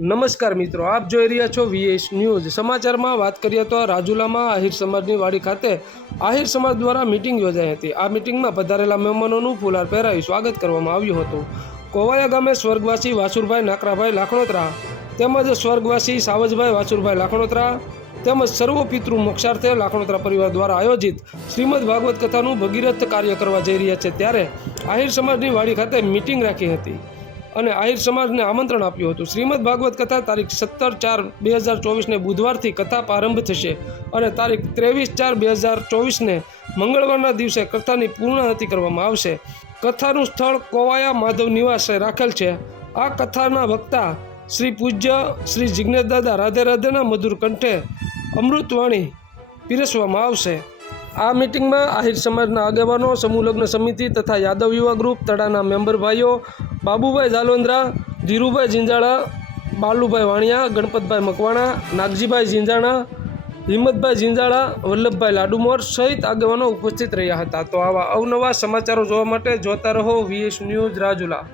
નમસ્કાર મિત્રો, આપ જોઈ રહ્યા છો VS ન્યૂઝ। સમાચારમાં વાત કરીએ તો રાજુલામાં આહિર સમાજની વાડી ખાતે આહિર સમાજ દ્વારા મીટિંગ યોજાઈ હતી। આ મીટિંગમાં પધારેલા મહેમાનોનું ફુલાર પહેરાવી સ્વાગત કરવામાં આવ્યું હતું। કોવાયા ગામે સ્વર્ગવાસી વાસુરભાઈ નાકરાભાઈ લાખણોત્રા તેમજ સ્વર્ગવાસી સાવજભાઈ વાસુરભાઈ લાખણોત્રા તેમજ સર્વ પિતૃ મોક્ષાર્થે લાખણોત્રા પરિવાર દ્વારા આયોજિત શ્રીમદ ભાગવત કથાનું ભગીરથ કાર્ય કરવા જઈ રહ્યા છે, ત્યારે આહિર સમાજની વાડી ખાતે મીટિંગ રાખી હતી અને આહિર સમાજને આમંત્રણ આપ્યું હતું। શ્રીમદ ભાગવત કથા તારીખ 17/4/2024 બુધવારથી કથા પ્રારંભ થશે અને તારીખ 23/4/2024 મંગળવારના દિવસે કથાની પૂર્ણાહુતિ કરવામાં આવશે। કથાનું સ્થળ કોવાયા માધવ નિવાસે રાખેલ છે। આ કથાના વક્તા શ્રી પૂજ્ય શ્રી જિજ્ઞેશ દાદા રાધે રાધેના મધુર કંઠે અમૃતવાણી પીરસવામાં આવશે। આ મીટિંગમાં આહિર સમાજના આગેવાનો, સમૂહ લગ્ન સમિતિ તથા યાદવ યુવા ગ્રુપ તળાના મેમ્બર ભાઈઓ બાબુભાઈ જાલોંદ્રા, ધીરુભાઈ જીંજાળા, બાલુભાઈ વાણિયા, ગણપતભાઈ મકવાણા, નાગજીભાઈ જીંજાણા, હિંમતભાઈ જીંજાળા, વલ્લભભાઈ લાડુમોર સહિત આગેવાનો ઉપસ્થિત રહ્યા હતા। તો આવા અવનવા સમાચારો જોવા માટે જોતા રહો VS ન્યૂઝ રાજુલા।